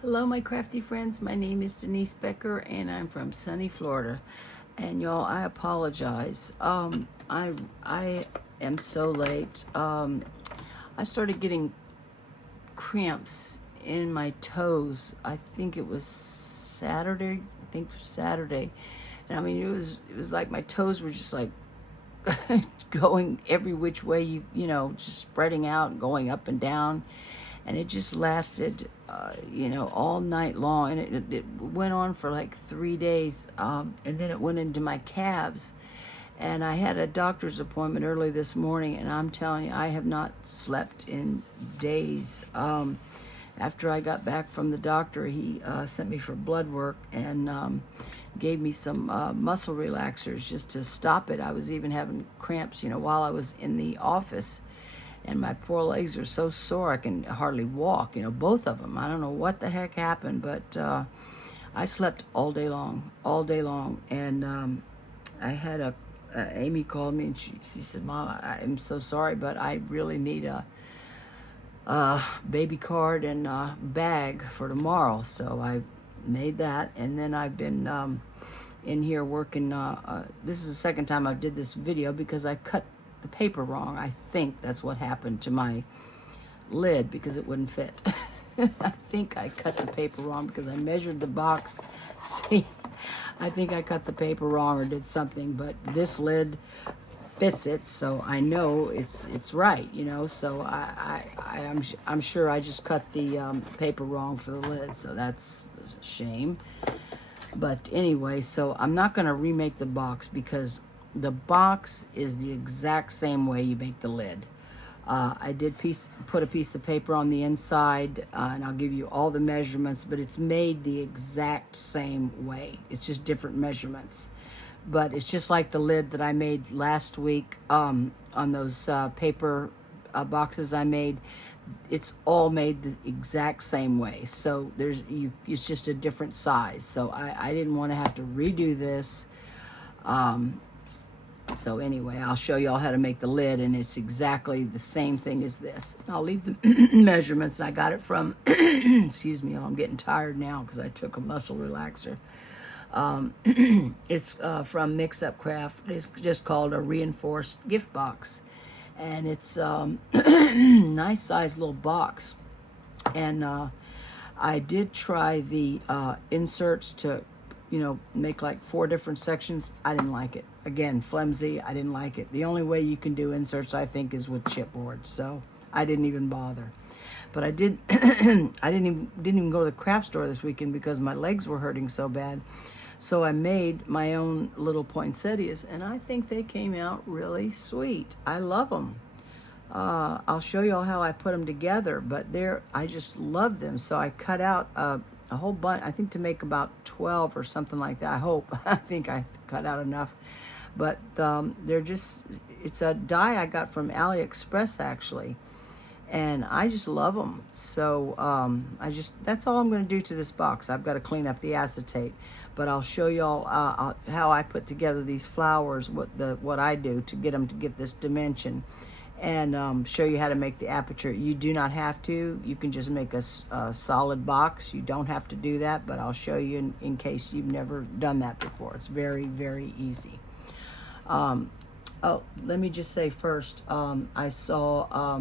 Hello, my crafty friends. My name is Denise Becker, and I'm from sunny Florida. And y'all, I apologize. I am so late. I started getting cramps in my toes. I think it was Saturday. And I mean, it was like my toes were just like going every which way, just spreading out, going up and down. And it just lasted, all night long. And it went on for like 3 days. And then it went into my calves. And I had a doctor's appointment early this morning, and I'm telling you, I have not slept in days. After I got back from the doctor, he sent me for blood work and gave me some muscle relaxers just to stop it. I was even having cramps, while I was in the office, and my poor legs are so sore I can hardly walk, both of them. I don't know what the heck happened, but I slept all day long, and I had Amy called me, and she said, "Mom, I'm so sorry, but I really need a baby card and a bag for tomorrow." So I made that, and then I've been in here working. This is the second time I did this video because I cut the paper wrong. I think that's what happened to my lid because it wouldn't fit. I think I cut the paper wrong because I measured the box. See, I think I cut the paper wrong or did something, but this lid fits it, so I know it's right, So I'm sure I just cut the paper wrong for the lid, so that's a shame. But anyway, so I'm not going to remake the box because the box is the exact same way you make the lid. I did put a piece of paper on the inside, and I'll give you all the measurements, but it's made the exact same way. It's just different measurements. But it's just like the lid that I made last week on those paper boxes I made. It's all made the exact same way. So it's just a different size. So I didn't want to have to redo this. So anyway, I'll show y'all how to make the lid, and it's exactly the same thing as this. I'll leave the measurements. I got it from, excuse me, I'm getting tired now because I took a muscle relaxer. It's from Mix Up Craft. It's just called a reinforced gift box. And it's nice sized little box. And I did try the inserts to make like 4 different sections. I didn't like it. Again, flimsy. I didn't like it. The only way you can do inserts, I think, is with chipboard. So I didn't even bother. But I did. I didn't even go to the craft store this weekend because my legs were hurting so bad. So I made my own little poinsettias, and I think they came out really sweet. I love them. I'll show you all how I put them together, but I just love them. So I cut out a whole bunch, I think to make about 12 or something like that. I hope. I think I cut out enough. But it's a die I got from AliExpress actually. And I just love them. So that's all I'm going to do to this box. I've got to clean up the acetate. But I'll show y'all how I put together these flowers, what I do to get this dimension. And show you how to make the aperture. You do not have to. You can just make a solid box. You don't have to do that, but I'll show you in case you've never done that before. It's very, very easy. Let me just say first, I saw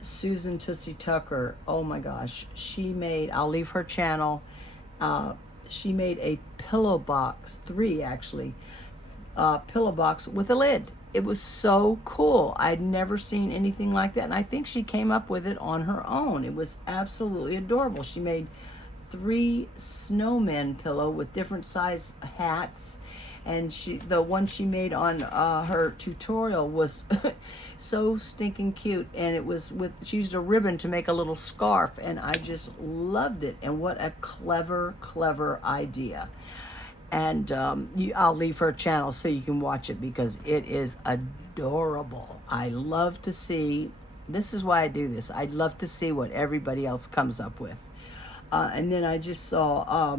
Susan Tootsie Tucker. Oh my gosh, I'll leave her channel. She made a pillow box, 3 actually, pillow box with a lid. It was so cool. I'd never seen anything like that. And I think she came up with it on her own. It was absolutely adorable. She made 3 snowmen pillow with different size hats. And the one she made on her tutorial was so stinking cute. And it was she used a ribbon to make a little scarf. And I just loved it. And what a clever, clever idea. And I'll leave her channel so you can watch it because it is adorable. I love to see, this is why I do this. I love to see what everybody else comes up with. And then I just saw,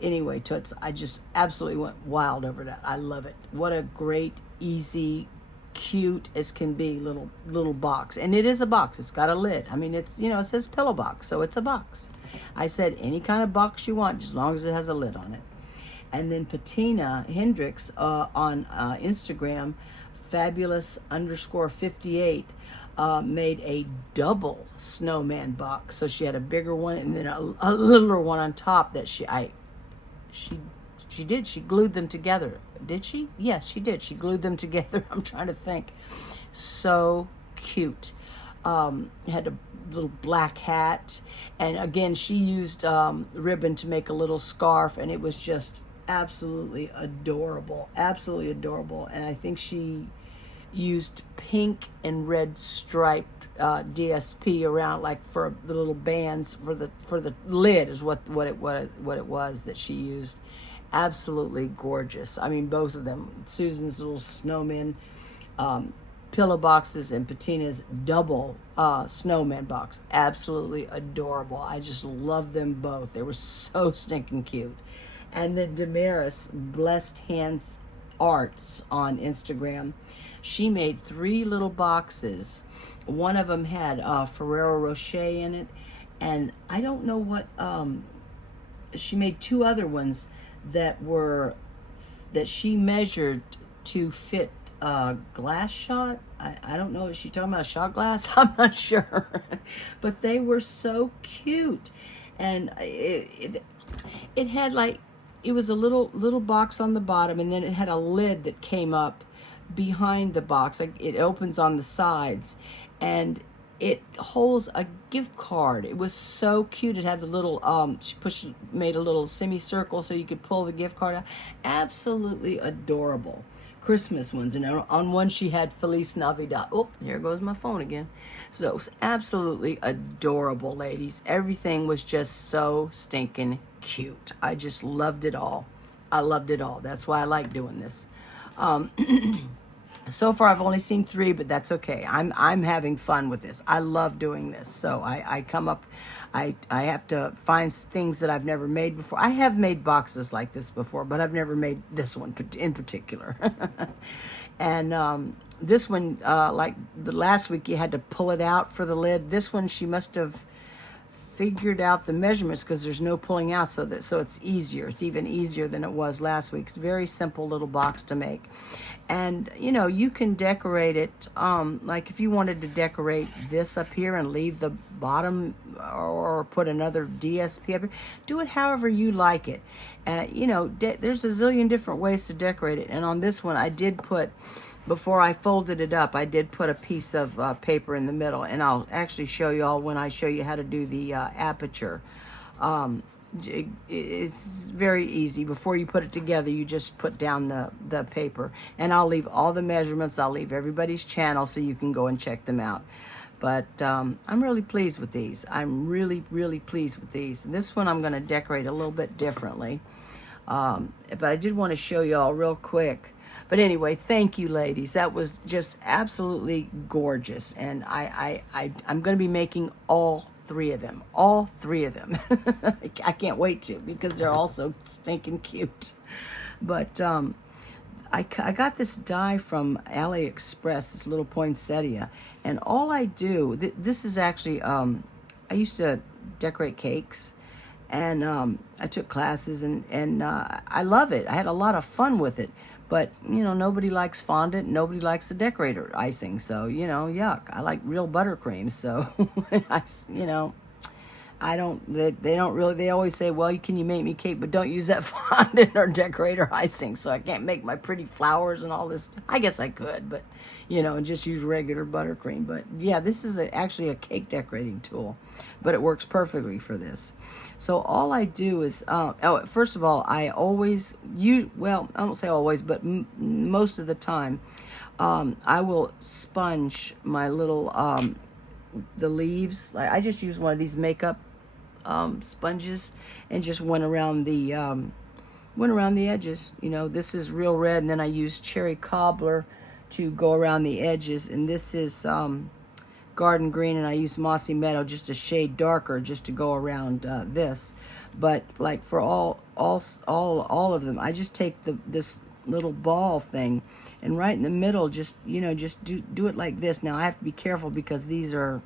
anyway, Toots, I just absolutely went wild over that. I love it. What a great, easy cute as can be little box. And it is a box. It's got a lid. I mean, it's, it says pillow box, so it's a box. I said any kind of box you want, as long as it has a lid on it. And then Patina Hendricks on Instagram, fabulous_58, made a double snowman box. So she had a bigger one and then a littler one on top that she glued them together. Did she? Yes, she did. She glued them together. I'm trying to think. So cute. Had a little black hat, and again she used ribbon to make a little scarf, and it was just absolutely adorable. Absolutely adorable. And I think she used pink and red striped DSP around, like for the little bands for the lid is what it was that she used. Absolutely gorgeous. I mean, both of them. Susan's little snowman pillow boxes and Patina's double snowman box. Absolutely adorable. I just love them both. They were so stinking cute. And then Damaris, blessedhandsarts on Instagram, she made 3 little boxes. One of them had Ferrero Rocher in it, and I don't know what, she made 2 other ones that she measured to fit glass shot. I don't know, is she talking about a shot glass? I'm not sure. But they were so cute. And it had like, it was a little box on the bottom, and then it had a lid that came up behind the box. Like, it opens on the sides, and it holds a gift card. It was so cute. It had the little she made a little semicircle so you could pull the gift card out. Absolutely adorable. Christmas ones, and on one she had Feliz Navidad. Oh, here goes my phone again. So it was absolutely adorable, ladies. Everything was just so stinking cute. I just loved it all. I loved it all. That's why I like doing this. So far I've only seen 3, but that's okay. I'm having fun with this. I love doing this. So I come up, I have to find things that I've never made before. I have made boxes like this before, but I've never made this one in particular. And this one, like the last week, you had to pull it out for the lid. This one, she must have figured out the measurements because there's no pulling out, so it's easier. It's even easier than it was last week. It's a very simple little box to make. And you can decorate it, like if you wanted to decorate this up here and leave the bottom, or put another DSP up here, do it however you like it. There's a zillion different ways to decorate it. And on this one, I did put, before I folded it up, I did put a piece of paper in the middle, and I'll actually show you all when I show you how to do the aperture. It's very easy. Before you put it together, you just put down the paper, and I'll leave all the measurements. I'll leave everybody's channel so you can go and check them out. But I'm really pleased with these. I'm really, really pleased with these. And this one I'm going to decorate a little bit differently. But I did want to show you all real quick. But anyway, thank you, ladies. That was just absolutely gorgeous. And I'm going to be making all 3 of them. All 3 of them. I can't wait to, because they're all so stinking cute. But I got this die from AliExpress, this little poinsettia. And all I do, this is actually, I used to decorate cakes. And I took classes, and I love it. I had a lot of fun with it. But, nobody likes fondant. Nobody likes the decorator icing. So, yuck. I like real buttercream. So, I don't, they don't really, they always say, well, can you make me cake, but don't use that fondant or decorator icing. So I can't make my pretty flowers and all this. I guess I could, but, and just use regular buttercream. But yeah, this is actually a cake decorating tool, but it works perfectly for this. So all I do is, first of all, I always use, well, I don't say always, but most of the time, I will sponge my little, the leaves. I just use one of these makeup sponges, and just went around the edges. This is real red, and then I use cherry cobbler to go around the edges, and this is garden green, and I use mossy meadow, just a shade darker, just to go around this. But like for all of them, I just take this little ball thing, and right in the middle, just, you know, just do it like this. Now I have to be careful because these are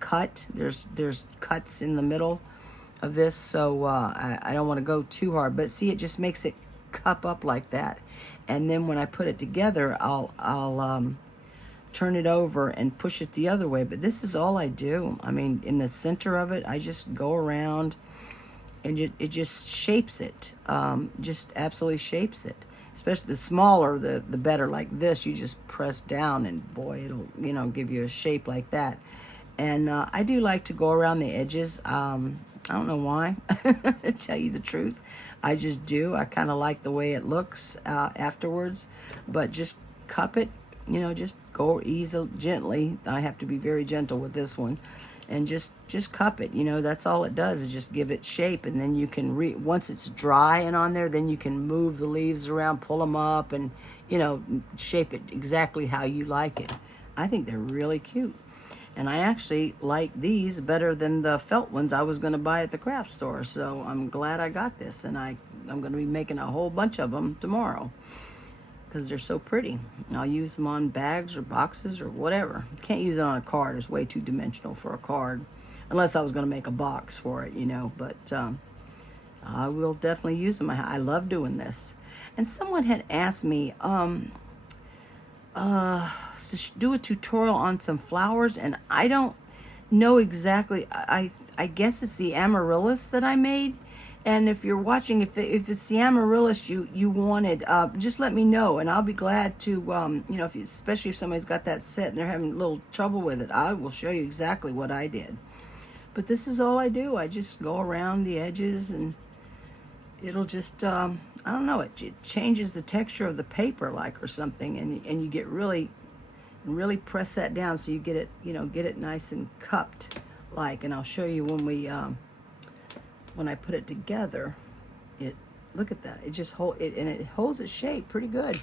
cut. There's cuts in the middle of this, so I don't want to go too hard. But see, it just makes it cup up like that, and then when I put it together, I'll turn it over and push it the other way. But this is all I do. I mean, in the center of it, I just go around, and it just shapes it. Just absolutely shapes it. Especially the smaller, the better. Like this, you just press down, and boy, it'll, you know, give you a shape like that. And I do like to go around the edges. I don't know why, to tell you the truth. I just do. I kind of like the way it looks afterwards. But just cup it, you know, just go easily, gently. I have to be very gentle with this one. And just cup it, you know, that's all it does, is just give it shape. And then you can, once it's dry and on there, then you can move the leaves around, pull them up, and, you know, shape it exactly how you like it. I think they're really cute. And I actually like these better than the felt ones I was going to buy at the craft store. So I'm glad I got this, and I'm going to be making a whole bunch of them tomorrow because they're so pretty. I'll use them on bags or boxes or whatever. Can't use it on a card. It's way too dimensional for a card, unless I was going to make a box for it, you know. But I will definitely use them. I love doing this. And someone had asked me to do a tutorial on some flowers, and I don't know exactly. I guess it's the amaryllis that I made. And if you're watching, if it's the amaryllis you wanted, just let me know, and I'll be glad to, you know, especially if somebody's got that set and they're having a little trouble with it, I will show you exactly what I did. But this is all I do. I just go around the edges, and it'll just, I don't know, it changes the texture of the paper, like, or something, and you get really press that down so you get it, you know, get it nice and cupped, like. And I'll show you when I put it together, look at that, it just it holds its shape pretty good.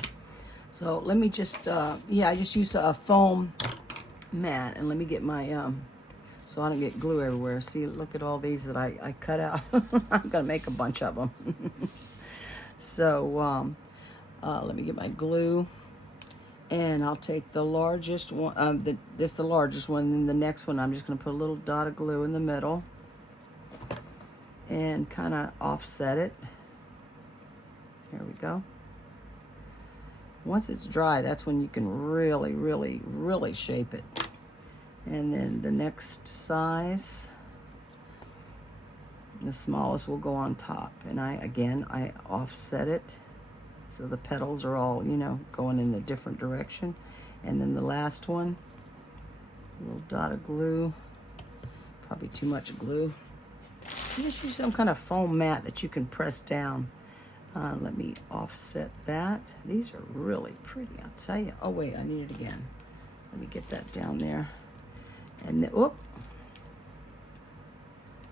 So let me just, yeah, I just use a foam mat, and let me get my, so I don't get glue everywhere. See, look at all these that I cut out. I'm gonna make a bunch of them. So let me get my glue, and I'll take the largest one, this the largest one, and then the next one I'm just gonna put a little dot of glue in the middle and kind of offset it. Here we go. Once it's dry, that's when you can really shape it. And then the next size, the smallest, will go on top. And I offset it so the petals are all, you know, going in a different direction. And then the last one, a little dot of glue, probably too much glue. Just use some kind of foam mat that you can press down. Let me offset that. These are really pretty, I'll tell you. Oh wait, I need it again. Let me get that down there. And then, whoop.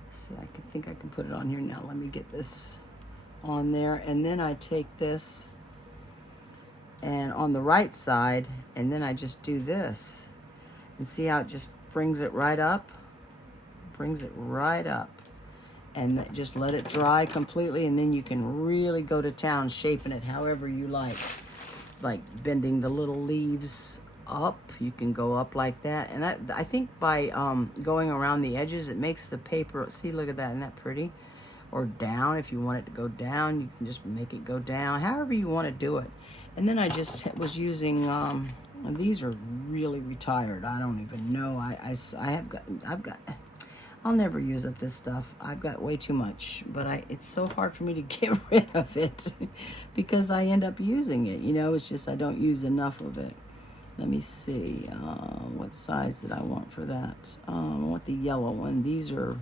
So I think I can put it on here now. Let me get this on there. And then I take this, and on the right side, and then I just do this. And see how it just brings it right up? Brings it right up. And just let it dry completely, and then you can really go to town shaping it however you like bending the little leaves up. You can go up like that, and I think by going around the edges, it makes the paper, see, look at that, isn't that pretty? Or down, if you want it to go down, you can just make it go down, however you want to do it. And then I just was using, these are really retired, I don't even know, I've got, I'll never use up this stuff. I've got way too much, but it's so hard for me to get rid of it because I end up using it. You know, it's just I don't use enough of it. Let me see what size did I want for that. I want the yellow one. These are,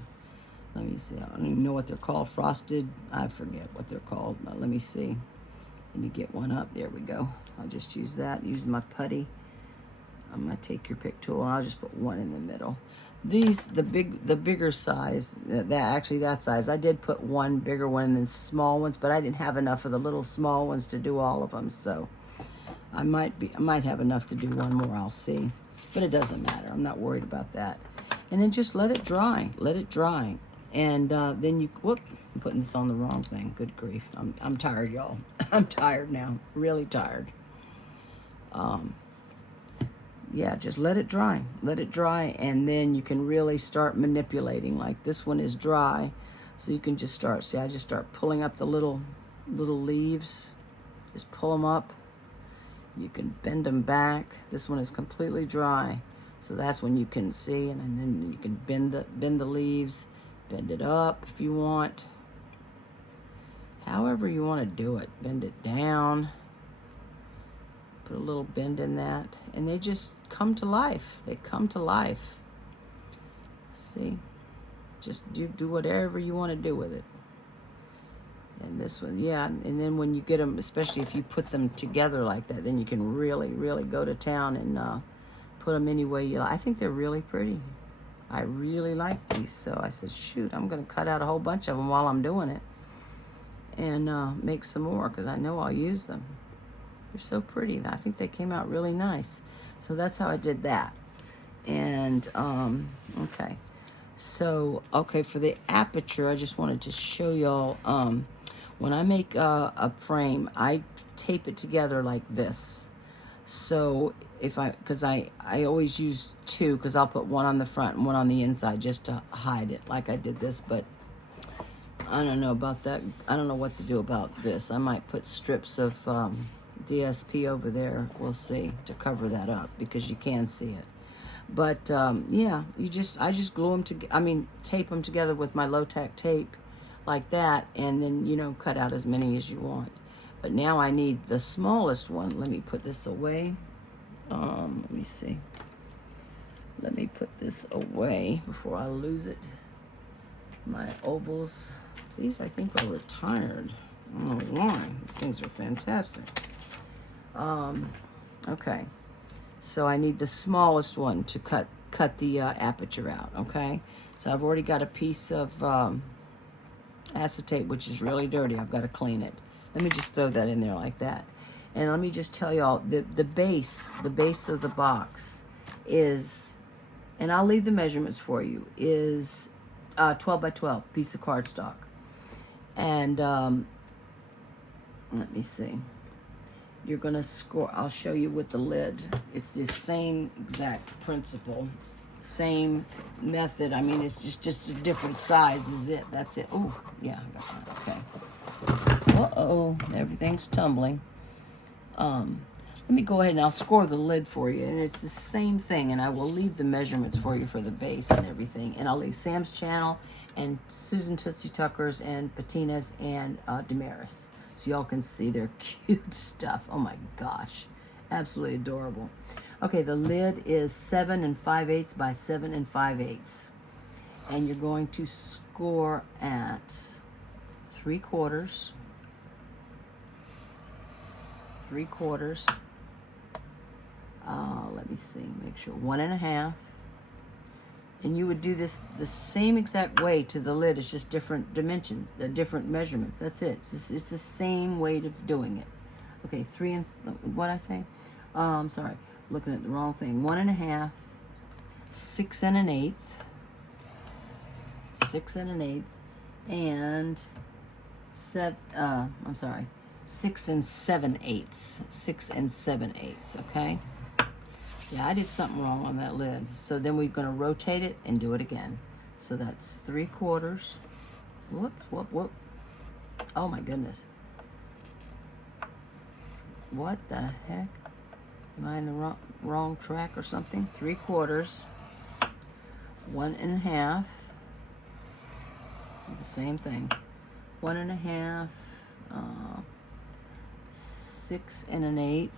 let me see, I don't even know what they're called. Frosted, I forget what they're called. Let me see. Let me get one up. There we go. I'll just use that, use my putty. I'm gonna take your pick tool, and I'll just put one in the middle. These, the bigger size, that size, I did put one bigger one than small ones, but I didn't have enough of the little small ones to do all of them, so I might have enough to do one more, I'll see. But it doesn't matter, I'm not worried about that. And then just let it dry, And then you, whoop, I'm putting this on the wrong thing, good grief. I'm tired, y'all. I'm tired now, really tired. Yeah, just let it dry. Let it dry, and then you can really start manipulating. Like this one is dry, so you can just start, see, I just start pulling up the little leaves. Just pull them up. You can bend them back. This one is completely dry, so that's when you can see, and then you can bend the leaves, bend it up if you want. However you want to do it. Bend it down. Put a little bend in that, and they just come to life. They come to life. See? Just do whatever you want to do with it. And this one, yeah, and then when you get them, especially if you put them together like that, then you can really, really go to town and put them any way you like. I think they're really pretty. I really like these, so I said, shoot, I'm going to cut out a whole bunch of them while I'm doing it and make some more, because I know I'll use them. They're so pretty. I think they came out really nice. So that's how I did that. And, okay. So, okay, for the Aperture, I just wanted to show y'all, when I make a frame, I tape it together like this. So because I always use two, because I'll put one on the front and one on the inside just to hide it, like I did this, but I don't know about that. I don't know what to do about this. I might put strips of DSP over there, we'll see, to cover that up, because you can see it. But yeah, I just glue them together. Tape them together with my low-tack tape like that, and then, you know, cut out as many as you want. But now I need the smallest one. Let me put this away. Let me see. Let me put this away before I lose it. My ovals. These, I think, are retired. I don't know why. These things are fantastic. Okay. So I need the smallest one to cut the Aperture out, okay? So I've already got a piece of acetate, which is really dirty. I've got to clean it. Let me just throw that in there like that. And let me just tell y'all, the base of the box is, and I'll leave the measurements for you, is 12 by 12 piece of cardstock. And let me see. You're going to score, I'll show you with the lid. It's the same exact principle, same method. I mean, it's just a different size is it. That's it. Oh, yeah, I got that. Okay. Uh-oh, everything's tumbling. Let me go ahead and I'll score the lid for you. And it's the same thing. And I will leave the measurements for you for the base and everything. And I'll leave Sam's channel and Susan Tootsie Tucker's and Patina's and Damaris. So y'all can see their cute stuff. Oh my gosh. Absolutely adorable. Okay, the lid is 7 5/8 by 7 5/8. And you're going to score at 3/4. 3/4. Let me see, make sure, 1 1/2. And you would do this the same exact way to the lid. It's just different dimensions, different measurements. That's it. It's the same way of doing it. Okay, 3 and what I say? Sorry, looking at the wrong thing. 1 1/2, 6 1/8, 6 1/8, and 7. I'm sorry, 6 7/8. 6 7/8. Okay. Yeah, I did something wrong on that lid. So then we're going to rotate it and do it again. So that's 3/4. Whoop, whoop, whoop. Oh my goodness. What the heck? Am I in the wrong track or something? 3/4. 1 1/2. The same thing. 1 1/2. 6 1/8.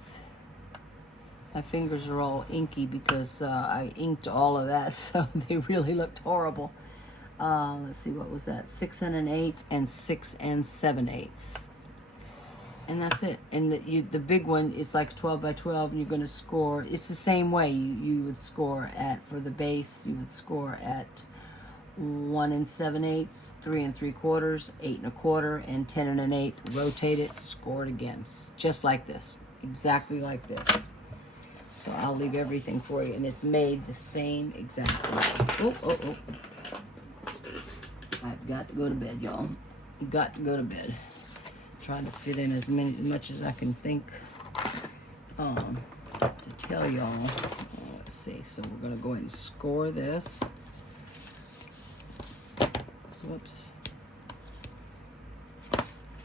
My fingers are all inky because I inked all of that, so they really looked horrible. Let's see, what was that? 6 1/8 and 6 7/8. And that's it. And the big one is like 12 by 12, and you're going to score. It's the same way you would score at, for the base, you would score at 1 7/8, 3 3/4, 8 1/4, and 10 1/8. Rotate it, score it again. Just like this. Exactly like this. So I'll leave everything for you, and it's made the same exact way. Oh. I've got to go to bed, y'all. Got to go to bed. trying to fit in as much as I can think to tell y'all. Let's see. So we're going to go ahead and score this. Whoops.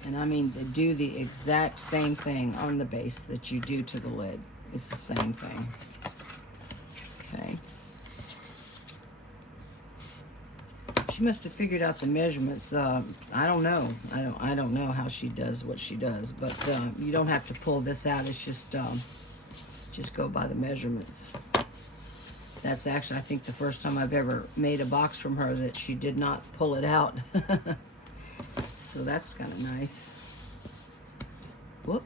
And I mean, they do the exact same thing on the base that you do to the lid. It's the same thing. Okay. She must have figured out the measurements. I don't know. I don't know how she does what she does. But you don't have to pull this out. It's just go by the measurements. That's actually, I think, the first time I've ever made a box from her that she did not pull it out. So that's kind of nice. Whoop.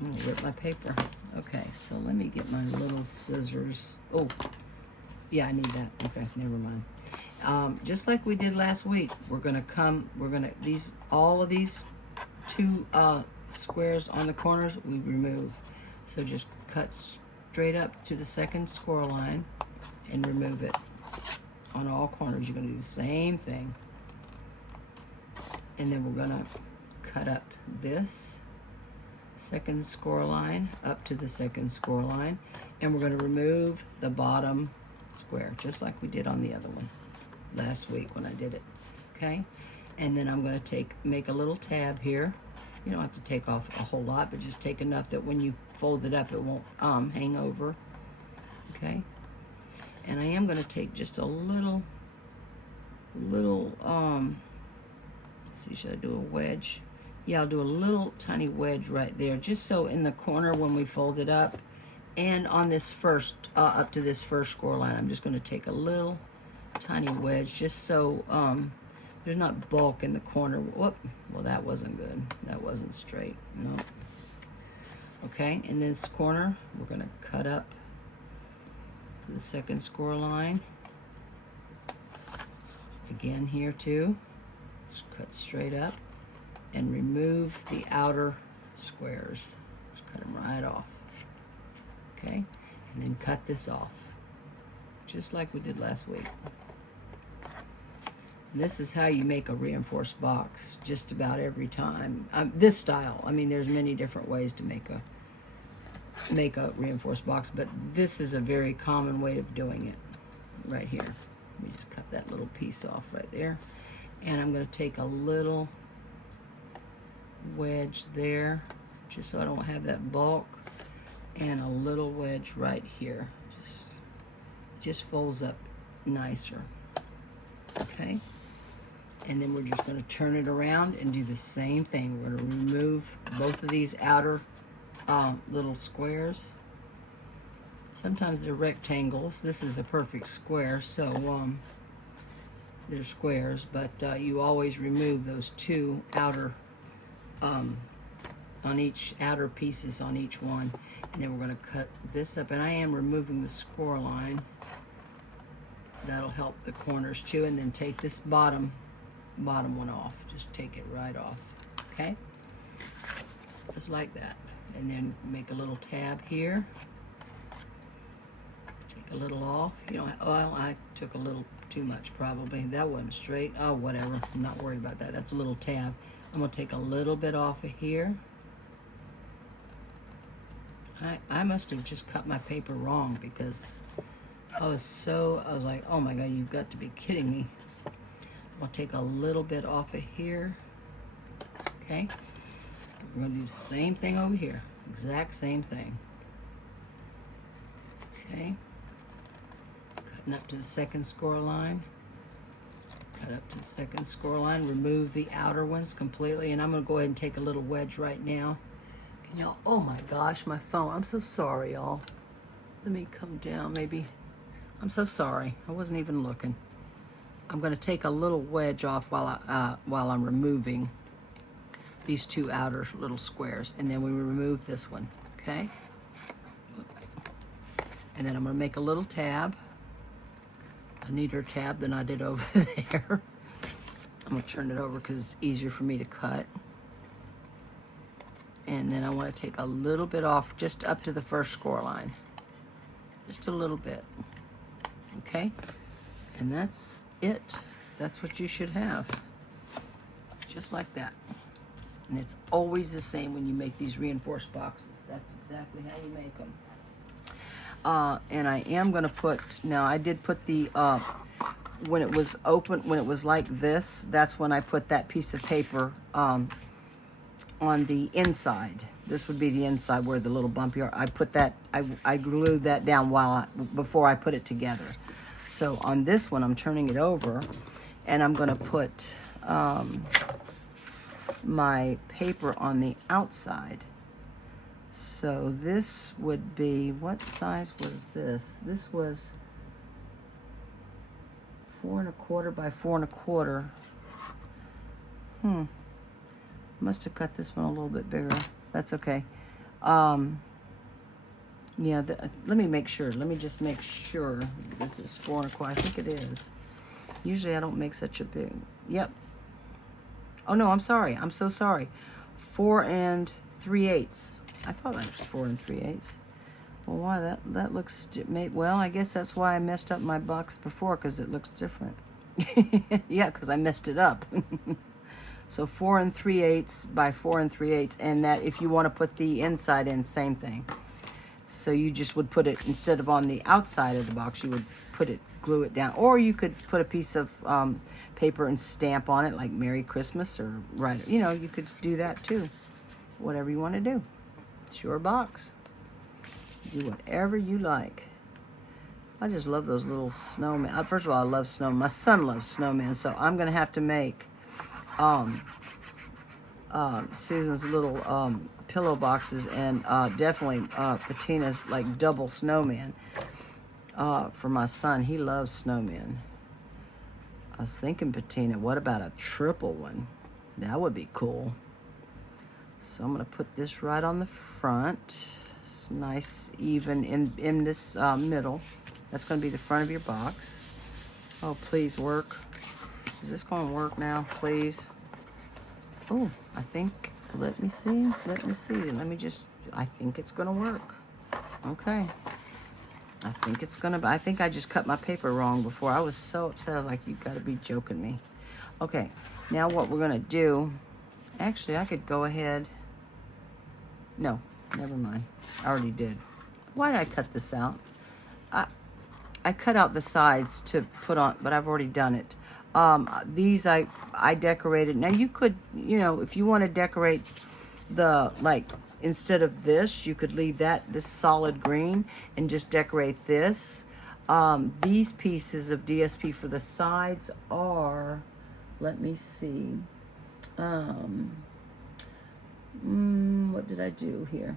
I'm going to rip my paper. Okay, so let me get my little scissors. Oh, yeah, I need that. Okay, never mind. Just like we did last week, all of these two squares on the corners, we remove. So just cut straight up to the second score line and remove it. On all corners, you're going to do the same thing. And then we're going to cut up this second score line up to the second score line, and we're going to remove the bottom square just like we did on the other one last week when I did it. Okay, and then I'm going to make a little tab here. You don't have to take off a whole lot, but just take enough that when you fold it up it won't hang over. Okay, and I am going to take just a little let's see, should I do a wedge? Yeah, I'll do a little tiny wedge right there, just so in the corner when we fold it up, and on this first, up to this first score line, I'm just going to take a little tiny wedge, just so there's not bulk in the corner. Whoop, well that wasn't good. That wasn't straight, no. Okay, and this corner, we're going to cut up to the second score line. Again here too, just cut straight up. And remove the outer squares. Just cut them right off. Okay? And then cut this off. Just like we did last week. And this is how you make a reinforced box just about every time. This style. I mean, there's many different ways to make a reinforced box, but this is a very common way of doing it. Right here. Let me just cut that little piece off right there. And I'm going to take a little wedge there, just so I don't have that bulk, and a little wedge right here. Just folds up nicer. Okay, and then we're just going to turn it around and do the same thing. We're going to remove both of these outer little squares. Sometimes they're rectangles. This is a perfect square, so they're squares, but you always remove those two outer on each outer pieces on each one, and then we're going to cut this up, and I am removing the score line. That'll help the corners too, and then take this bottom one off. Just take it right off. Okay, just like that, and then make a little tab here. Take a little off. You know, well, I took a little too much probably. That wasn't straight. Oh, whatever. I'm not worried about that. That's a little tab. I'm going to take a little bit off of here. I must have just cut my paper wrong, because I was like, oh my God, you've got to be kidding me. I'm going to take a little bit off of here. Okay. We're going to do the same thing over here. Exact same thing. Okay. Cutting up to the second score line. Cut up to the second score line, remove the outer ones completely, and I'm going to go ahead and take a little wedge right now. Can y'all, oh my gosh, my phone. I'm so sorry, y'all. Let me come down, maybe. I'm so sorry. I wasn't even looking. I'm going to take a little wedge off while I'm removing these two outer little squares, and then we remove this one, okay? And then I'm going to make a little tab. A neater tab than I did over there. I'm going to turn it over because it's easier for me to cut. And then I want to take a little bit off just up to the first score line. Just a little bit. Okay? And that's it. That's what you should have. Just like that. And it's always the same when you make these reinforced boxes. That's exactly how you make them. And I am going to put, now I did put the, when it was open, when it was like this, that's when I put that piece of paper on the inside. This would be the inside where the little bumpy are. I put that, I glued that down before I put it together. So on this one, I'm turning it over, and I'm going to put my paper on the outside. So this would be, what size was this? This was 4 1/4 by 4 1/4. Must have cut this one a little bit bigger. That's okay. Yeah, let me make sure. Let me just make sure this is 4 1/4. I think it is. Usually I don't make such a big, yep. Oh no, I'm sorry. I'm so sorry. 4 3/8. I thought that was 4 3/8. Well, why that looks, well, I guess that's why I messed up my box before, because it looks different. Yeah, because I messed it up. So 4 3/8 by 4 3/8, and that, if you want to put the inside in, same thing. So you just would put it, instead of on the outside of the box, you would put it, glue it down, or you could put a piece of paper and stamp on it, like Merry Christmas, or right, you know, you could do that too. Whatever you want to do, it's your box. Do whatever you like. I just love those little snowmen. First of all, I love snowmen. My son loves snowmen, so I'm gonna have to make Susan's little pillow boxes, and definitely Patina's like double snowman for my son. He loves snowmen. I was thinking, Patina, what about a triple one? That would be cool. So I'm gonna put this right on the front. It's nice, even in this middle. That's gonna be the front of your box. Oh, please work. Is this gonna work now, please? Oh, I think, let me see. Let me just, I think it's gonna work. Okay. I think it's gonna, I think I just cut my paper wrong before. I was so upset. I was like, you gotta be joking me. Okay, now what we're gonna do, actually I could go ahead, no, never mind. I already did. Why did I cut this out? I cut out the sides to put on, but I've already done it. These I decorated. Now you could, you know, if you want to decorate the, like, instead of this, you could leave this solid green and just decorate this. These pieces of DSP for the sides are, let me see. What did I do here?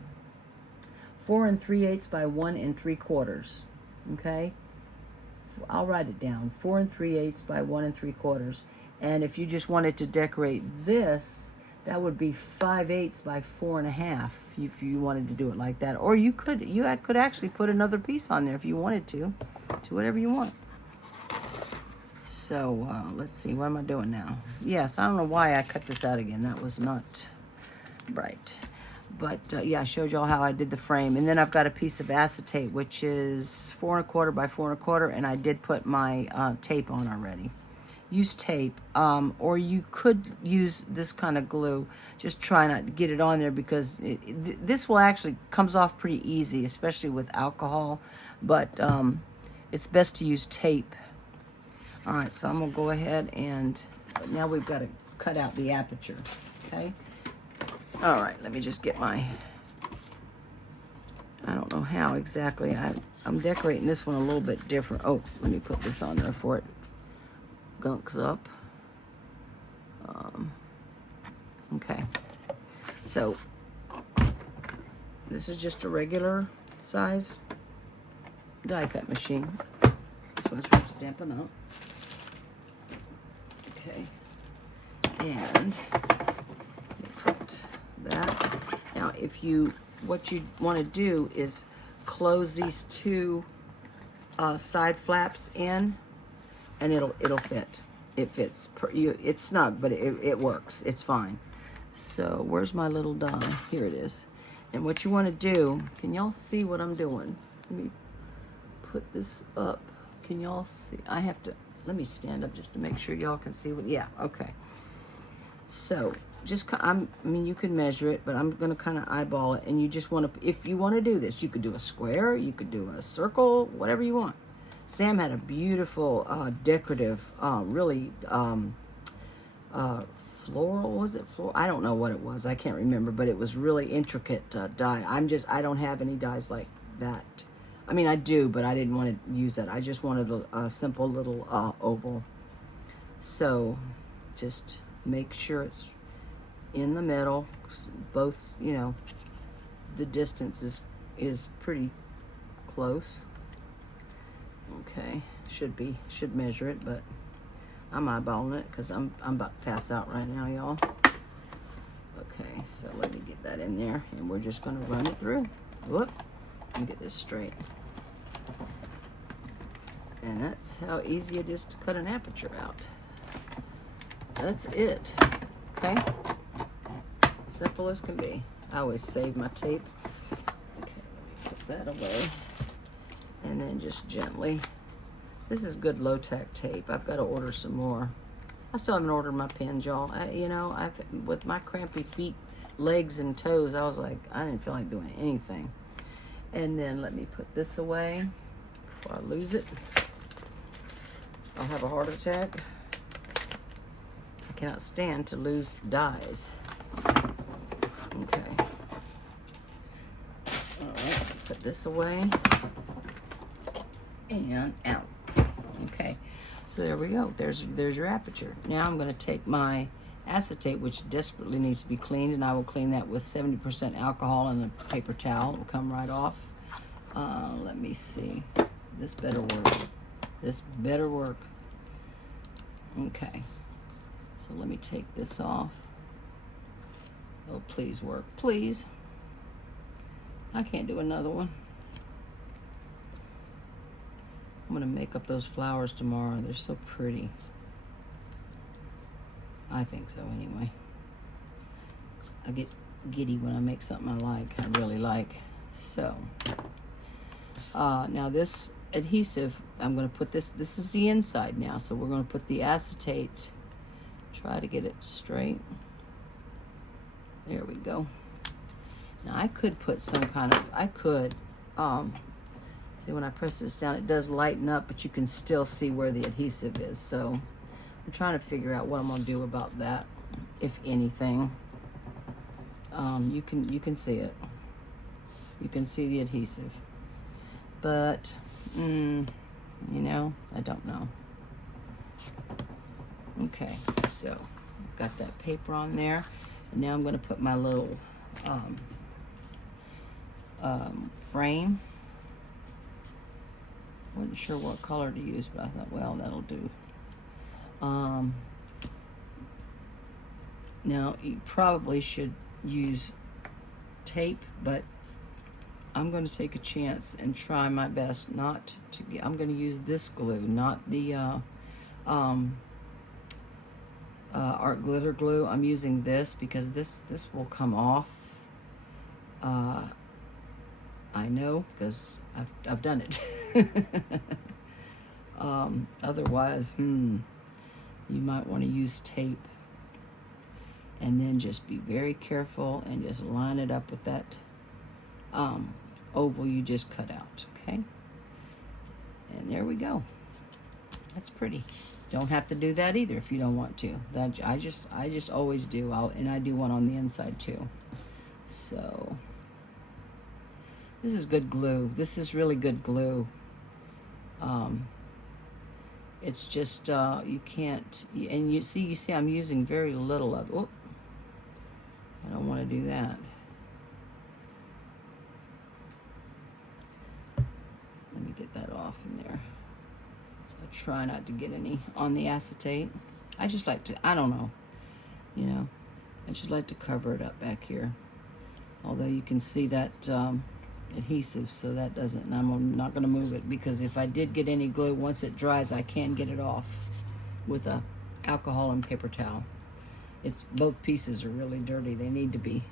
4 3/8 by 1 3/4. Okay. I'll write it down. 4 3/8 by 1 3/4. And if you just wanted to decorate this, that would be 5/8 by 4 1/2. If you wanted to do it like that, or you could actually put another piece on there if you wanted to. Do whatever you want. So let's see. What am I doing now? Yes, I don't know why I cut this out again. That was not right. But yeah, I showed y'all how I did the frame. And then I've got a piece of acetate, which is 4 1/4 by 4 1/4, and I did put my tape on already. Use tape, or you could use this kind of glue. Just try not to get it on there, because this will actually comes off pretty easy, especially with alcohol. But it's best to use tape. All right, so I'm gonna go ahead and now we've got to cut out the aperture. Okay. All right, let me just get my, I don't know how exactly, I'm decorating this one a little bit different. Oh, let me put this on there before it gunks up. Okay, so this is just a regular size die cut machine. This one's from Stampin' Up. Okay, and put that. Now, what you want to do is close these two side flaps in, and it'll fit. It fits. It's snug, but it works. It's fine. So where's my little die? Here it is. And what you want to do, can y'all see what I'm doing? Let me put this up. Can y'all see? I have to, let me stand up just to make sure y'all can see what, yeah, okay. So I mean, you can measure it, but I'm gonna kind of eyeball it, and you just want to, if you want to do this, you could do a square, you could do a circle, whatever you want. Sam had a beautiful decorative, really floral, was it floral? I don't know what it was, I can't remember, but it was really intricate die. I don't have any dies like that. I mean, I do, but I didn't want to use that. I just wanted a simple little oval. So just make sure it's in the middle, both, you know, the distance is pretty close. Okay, should measure it, but I'm eyeballing it because I'm about to pass out right now, y'all. Okay, so let me get that in there, and we're just gonna run it through. Whoop, let me get this straight. And that's how easy it is to cut an aperture out. That's it, okay? Simple as can be. I always save my tape. Okay, let me put that away. And then just gently. This is good low-tack tape. I've got to order some more. I still haven't ordered my pins, y'all. You know, with my crampy feet, legs, and toes, I was like, I didn't feel like doing anything. And then let me put this away before I lose it. I'll have a heart attack. I cannot stand to lose dies. Okay. All right, put this away. And out. Okay, so there we go. There's your aperture. Now I'm going to take my acetate, which desperately needs to be cleaned, and I will clean that with 70% alcohol and a paper towel. It will come right off. Let me see. This better work. This better work. Okay, so let me take this off. Oh, please work, please. I can't do another one. I'm gonna make up those flowers tomorrow. They're so pretty. I think so anyway. I get giddy when I make something I really like. So, now this adhesive, I'm gonna put this is the inside now, so we're gonna put the acetate, try to get it straight. There we go. Now I could put some kind of, see, when I press this down, it does lighten up, but you can still see where the adhesive is. So I'm trying to figure out what I'm gonna do about that, if anything. You can see it. You can see the adhesive, but you know, I don't know. Okay, so got that paper on there, and now I'm gonna put my little frame. Wasn't sure what color to use, but I thought, well, that'll do. Now, you probably should use tape, but I'm going to take a chance and try my best not to get, I'm going to use this glue, not the art glitter glue. I'm using this because this will come off. I know, because I've done it. Otherwise, you might want to use tape, and then just be very careful and just line it up with that oval you just cut out. Okay, and there we go. That's pretty. Don't have to do that either if you don't want to. That I just always do. And I do one on the inside too. So this is good glue. This is really good glue. It's just you can't, and you see I'm using very little of it. Oh, I don't want to do that. Let me get that off in there. So I try not to get any on the acetate. I just like to, I don't know, you know, I just like to cover it up back here. Although you can see that adhesive, so that doesn't, and I'm not going to move it, because if I did get any glue, once it dries, I can get it off with a alcohol and paper towel. It's, both pieces are really dirty. They need to be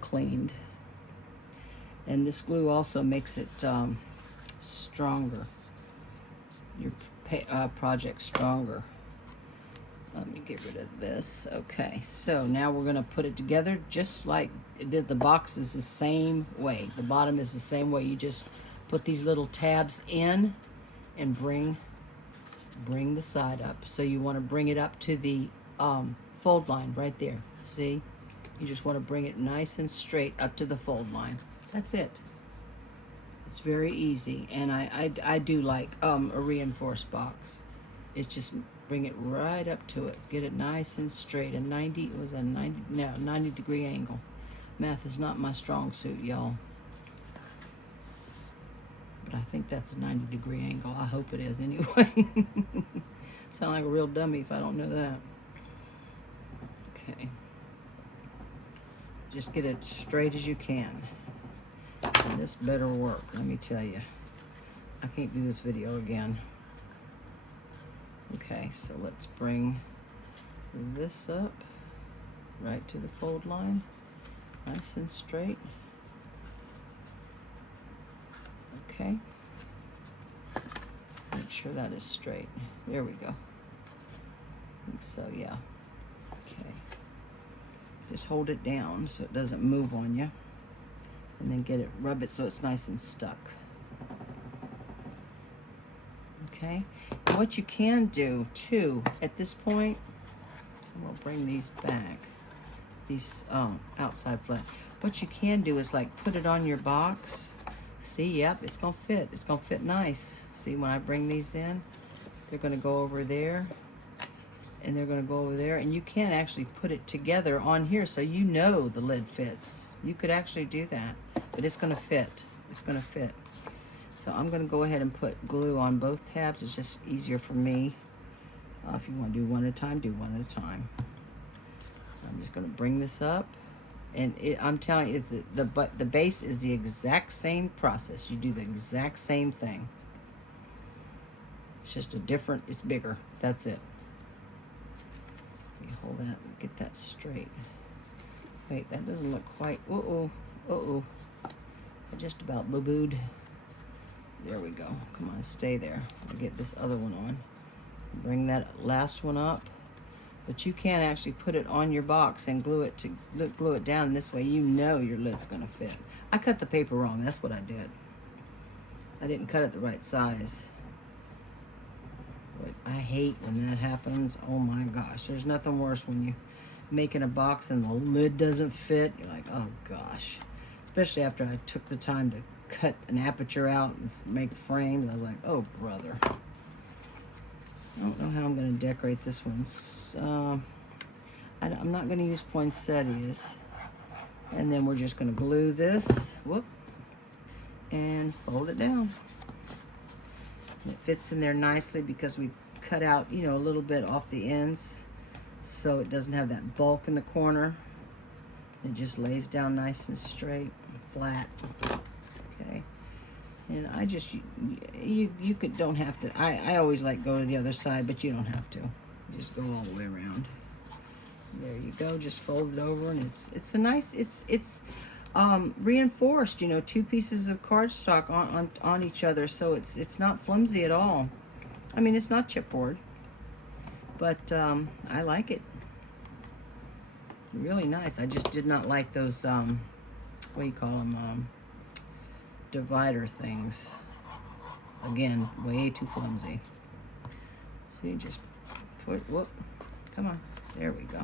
cleaned. And this glue also makes it stronger, your project stronger. Let me get rid of this. Okay, so now we're going to put it together just like it did. The box is the same way. The bottom is the same way. You just put these little tabs in and bring the side up. So you want to bring it up to the fold line right there. See? You just want to bring it nice and straight up to the fold line. That's it. It's very easy, and I do like a reinforced box. It's just bring it right up to it. Get it nice and straight. A 90, was that a 90? No, 90-degree angle. Math is not my strong suit, y'all. But I think that's a 90-degree angle. I hope it is anyway. Sound like a real dummy if I don't know that. Okay. Just get it straight as you can. And this better work, let me tell you. I can't do this video again. Okay, so let's bring this up right to the fold line, nice and straight. Okay, make sure that is straight. There we go. I think so, yeah. Okay, just hold it down so it doesn't move on you, and then get it, rub it so it's nice and stuck. Okay, and what you can do too at this point, we'll bring these back, these outside flat. What you can do is like put it on your box. See, yep, it's gonna fit. It's gonna fit nice. See, when I bring these in, they're gonna go over there, and they're gonna go over there, and you can actually put it together on here so you know the lid fits. You could actually do that, but it's gonna fit. It's gonna fit. So I'm going to go ahead and put glue on both tabs. It's just easier for me. If you want to do one at a time, do one at a time. I'm just going to bring this up. And I'm telling you, the base is the exact same process. You do the exact same thing. It's just a different, it's bigger. That's it. You hold that and get that straight. Wait, that doesn't look quite, uh-oh, uh-oh. I just about boo-booed. There we go. Come on, stay there. I'll get this other one on. Bring that last one up. But you can actually put it on your box and glue it down. And this way you know your lid's gonna fit. I cut the paper wrong. That's what I did. I didn't cut it the right size. But I hate when that happens. Oh my gosh. There's nothing worse when you're making a box and the lid doesn't fit. You're like, oh gosh. Especially after I took the time to cut an aperture out and make frames. I was like, oh brother. I don't know how I'm going to decorate this one. I'm not going to use poinsettias. And then we're just going to glue this, whoop, and fold it down. And it fits in there nicely because we cut out, you know, a little bit off the ends so it doesn't have that bulk in the corner. It just lays down nice and straight and flat. Okay, and I just, you don't have to, I always like go to the other side, but you don't have to. Just go all the way around. There you go, just fold it over, and it's a nice, it's reinforced, you know, 2 pieces of cardstock on each other, so it's not flimsy at all. I mean, it's not chipboard, but I like it. Really nice. I just did not like those, what do you call them, divider things. Again, way too flimsy. See, just put, whoop, come on, there we go.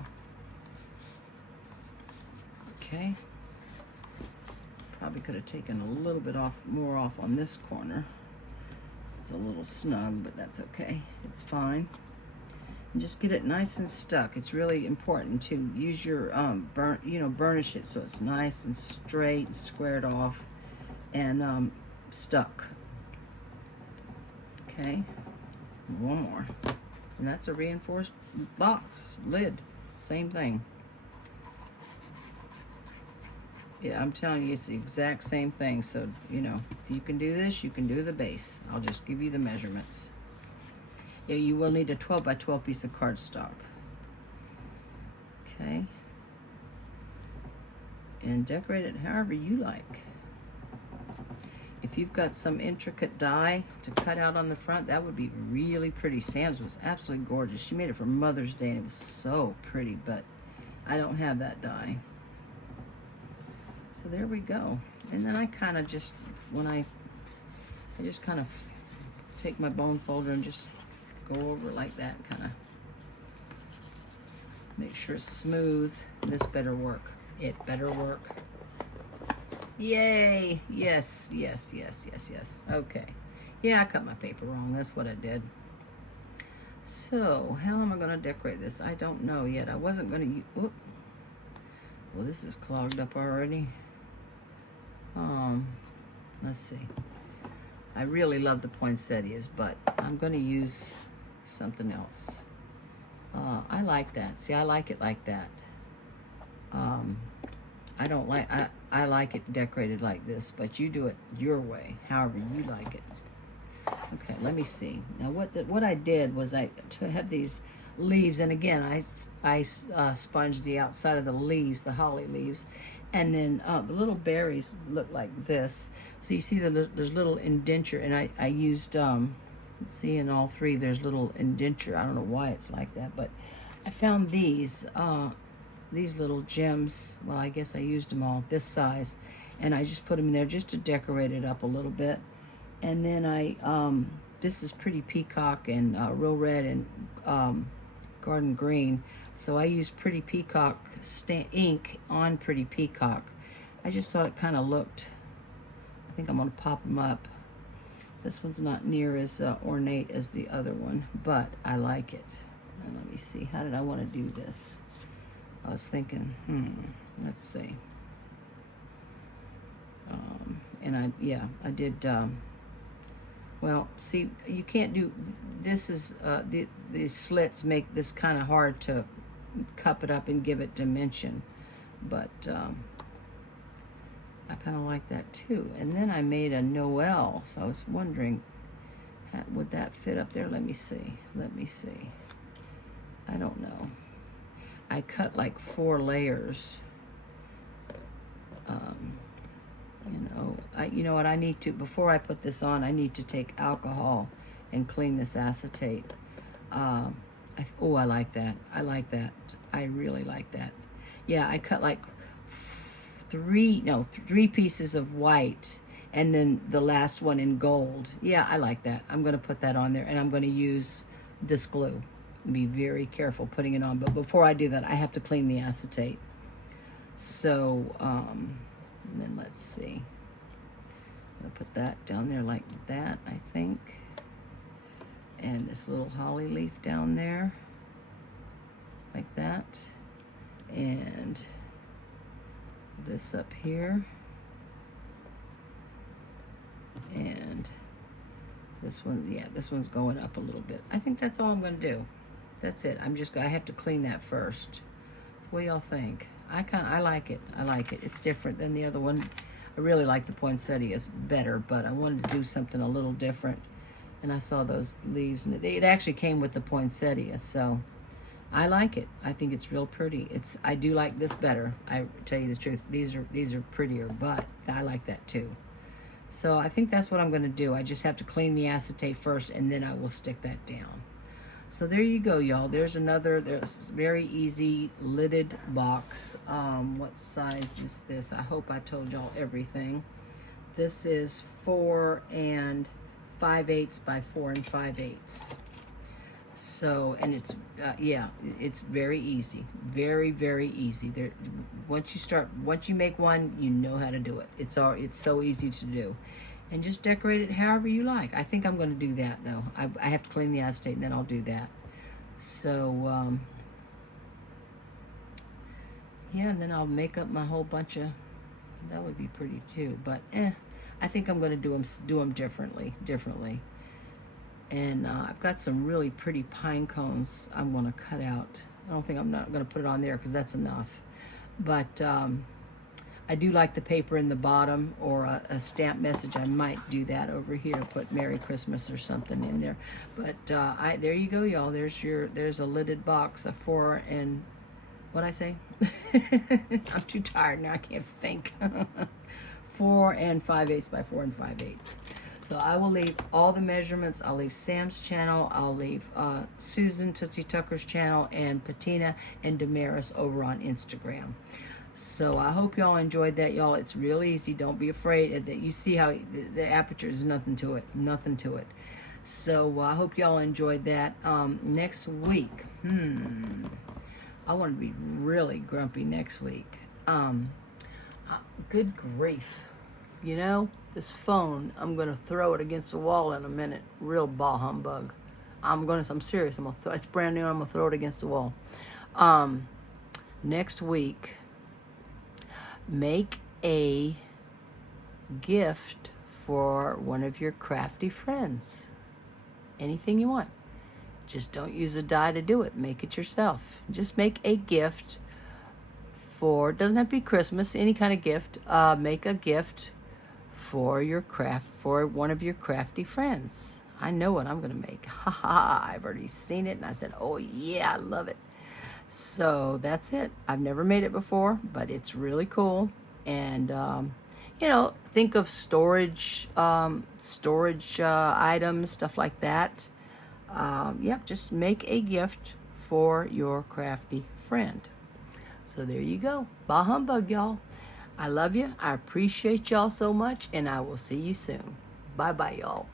Okay, probably could have taken a little bit more off on this corner. It's a little snug, but that's okay, it's fine. And just get it nice and stuck. It's really important to use your burnish it so it's nice and straight and squared off and stuck. Okay, one more, and that's a reinforced box lid. Same thing. Yeah, I'm telling you, it's the exact same thing. So, you know, if you can do this, you can do the base. I'll just give you the measurements. Yeah, you will need a 12 by 12 piece of cardstock. Okay. And decorate it however you like. if you've got some intricate die to cut out on the front, that would be really pretty. Sam's was absolutely gorgeous. She made it for Mother's Day and it was so pretty, but I don't have that die. So there we go. And then I kind of just, I just kind of take my bone folder and just go over like that, kind of make sure it's smooth. This better work. It better work. Yay! Yes, yes, yes, yes, yes. Okay. Yeah, I cut my paper wrong. That's what I did. So, how am I going to decorate this? I don't know yet. I wasn't going to use... Well, this is clogged up already. Let's see. I really love the poinsettias, but I'm going to use something else. I like that. See, I like it like that. I don't like... I like it decorated like this, but you do it your way, however you like it. Okay, let me see. Now, what I did was to have these leaves, and again, I sponged the outside of the leaves, the holly leaves, and then the little berries look like this. So you see there's little indenture, and I used, let's see, in all three there's little indenture. I don't know why it's like that, but I found these little gems. Well, I guess I used them all this size, and I just put them in there just to decorate it up a little bit. And then this is Pretty Peacock and Real Red and Garden Green. So I used Pretty Peacock ink on Pretty Peacock. I just thought it kind of looked, I think I'm going to pop them up. This one's not near as ornate as the other one, but I like it. And let me see, how did I want to do this? I was thinking, let's see. And I did, well, see, you can't do, this is, these slits make this kind of hard to cup it up and give it dimension. But I kind of like that too. And then I made a Noel, so I was wondering, would that fit up there? Let me see. I don't know. I cut like 4 layers. You know what I need to, before I put this on, I need to take alcohol and clean this acetate. I like that. I like that. I really like that. Yeah, I cut like 3 pieces of white and then the last one in gold. Yeah, I like that. I'm going to put that on there, and I'm going to use this glue. Be very careful putting it on, but before I do that, I have to clean the acetate. So and then let's see, I'm gonna put that down there like that, I think, and this little holly leaf down there like that, and this up here, and this one, yeah, this one's going up a little bit. I think that's all I'm gonna do. That's it. I have to clean that first. So what do y'all think? I like it. I like it. It's different than the other one. I really like the poinsettias better, but I wanted to do something a little different. And I saw those leaves, and it actually came with the poinsettia, so I like it. I think it's real pretty. I do like this better. I tell you the truth. These are prettier, but I like that too. So I think that's what I'm going to do. I just have to clean the acetate first, and then I will stick that down. So there you go, y'all. There's this very easy lidded box. What size is this? I hope I told y'all everything. This is 4 5/8 by 4 5/8. So, and it's, it's very easy. Very, very easy. Once you make one, you know how to do it. It's so easy to do. And just decorate it however you like. I think I'm going to do that, though. I have to clean the acetate, and then I'll do that. So, yeah, and then I'll make up my whole bunch of... That would be pretty, too. But, I think I'm going to do them differently. And I've got some really pretty pine cones I'm going to cut out. I'm not going to put it on there because that's enough. But... I do like the paper in the bottom, or a stamp message. I might do that over here, put Merry Christmas or something in there. But there you go, y'all. There's a lidded box, a 4 and, what'd I say? I'm too tired now, I can't think. 4 and 5/8 by 4 and 5/8. So I will leave all the measurements. I'll leave Sam's channel. I'll leave Susan Tootsie Tucker's channel and Patina and Damaris over on Instagram. So I hope y'all enjoyed that, y'all. It's real easy. Don't be afraid. That you see how the aperture is nothing to it. Nothing to it. So I hope y'all enjoyed that. Next week, I want to be really grumpy next week. Good grief. You know, this phone, I'm going to throw it against the wall in a minute. Real bah humbug. I'm serious. It's brand new. I'm going to throw it against the wall. Next week, make a gift for one of your crafty friends. Anything you want. Just don't use a die to do it. Make it yourself. Just make a gift for, doesn't have to be Christmas, any kind of gift. Make a gift for one of your crafty friends. I know what I'm going to make. Ha ha, I've already seen it and I said, oh yeah, I love it. So that's it. I've never made it before, but it's really cool. And you know, think of storage items, stuff like that. Yep, just make a gift for your crafty friend. So there you go. Bah humbug, y'all. I love you. I appreciate y'all so much, and I will see you soon. Bye-bye, y'all.